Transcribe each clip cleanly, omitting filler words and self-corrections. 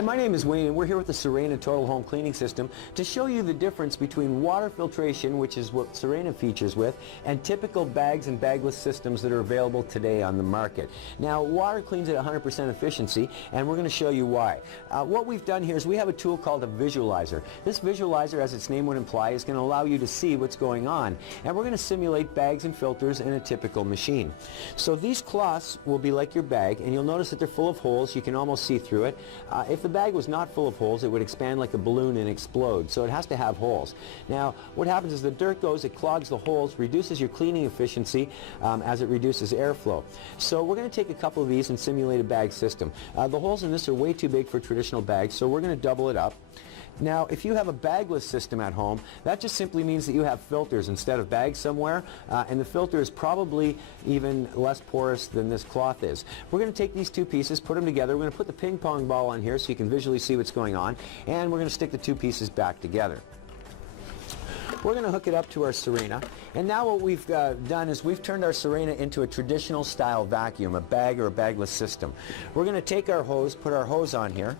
Hi, my name is Wayne and we're here with the Sirena Total Home Cleaning System to show you the difference between water filtration, which is what Sirena features with, and typical bags and bagless systems that are available today on the market. Now, water cleans at 100% efficiency, and we're going to show you why. What we've done here is we have a tool called a visualizer. This visualizer, as its name would imply, is going to allow you to see what's going on, and we're going to simulate bags and filters in a typical machine. So these cloths will be like your bag, and you'll notice that they're full of holes. You can almost see through it. If the bag was not full of holes, it would expand like a balloon and explode, so it has to have holes. Now, what happens is the dirt goes, it clogs the holes, reduces your cleaning efficiency as it reduces airflow. So we're going to take a couple of these and simulate a bag system. The holes in this are way too big for traditional bags, so we're going to double it up. Now, if you have a bagless system at home, that just simply means that you have filters instead of bags somewhere, and the filter is probably even less porous than this cloth is. We're going to take these two pieces, put them together. We're going to put the ping pong ball on here so you can visually see what's going on, and we're going to stick the two pieces back together. We're going to hook it up to our Sirena, and now what we've done is we've turned our Sirena into a traditional style vacuum, a bag or a bagless system. We're going to take our hose, put our hose on here.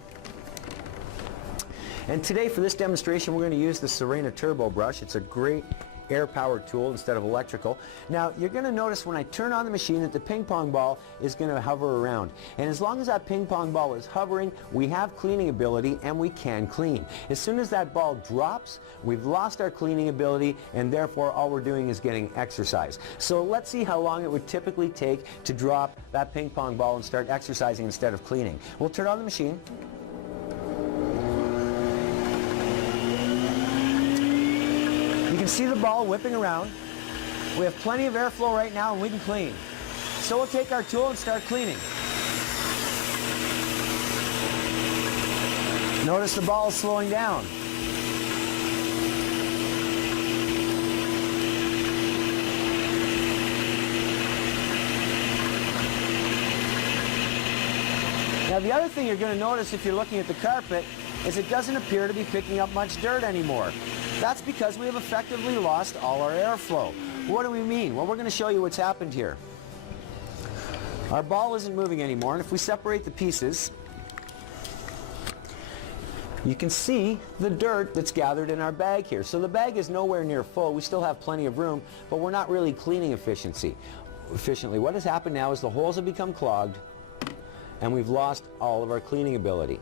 And today for this demonstration we're going to use the Sirena Turbo Brush. It's a great air-powered tool instead of electrical. Now you're going to notice when I turn on the machine that the ping pong ball is going to hover around. And as long as that ping pong ball is hovering, we have cleaning ability and we can clean. As soon as that ball drops, we've lost our cleaning ability, and therefore all we're doing is getting exercise. So let's see how long it would typically take to drop that ping pong ball and start exercising instead of cleaning. We'll turn on the machine. You can see the ball whipping around. We have plenty of airflow right now and we can clean. So we'll take our tool and start cleaning. Notice the ball is slowing down. Now the other thing you're going to notice if you're looking at the carpet is it doesn't appear to be picking up much dirt anymore. That's because we have effectively lost all our airflow. What do we mean? Well, we're going to show you what's happened here. Our ball isn't moving anymore, and if we separate the pieces, you can see the dirt that's gathered in our bag here. So the bag is nowhere near full. We still have plenty of room, but we're not really cleaning efficiently. What has happened now is the holes have become clogged, and we've lost all of our cleaning ability.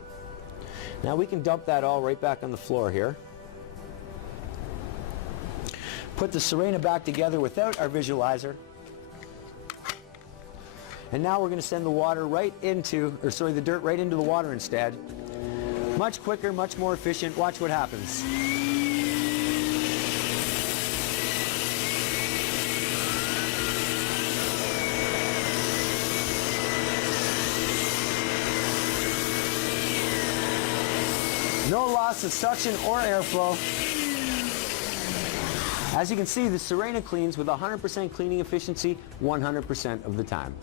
Now we can dump that all right back on the floor here. Put the Sirena back together without our visualizer. And now we're going to send the water right into, the dirt right into the water instead. Much quicker, much more efficient. Watch what happens. No loss of suction or airflow. As you can see, the Sirena cleans with 100% cleaning efficiency 100% of the time.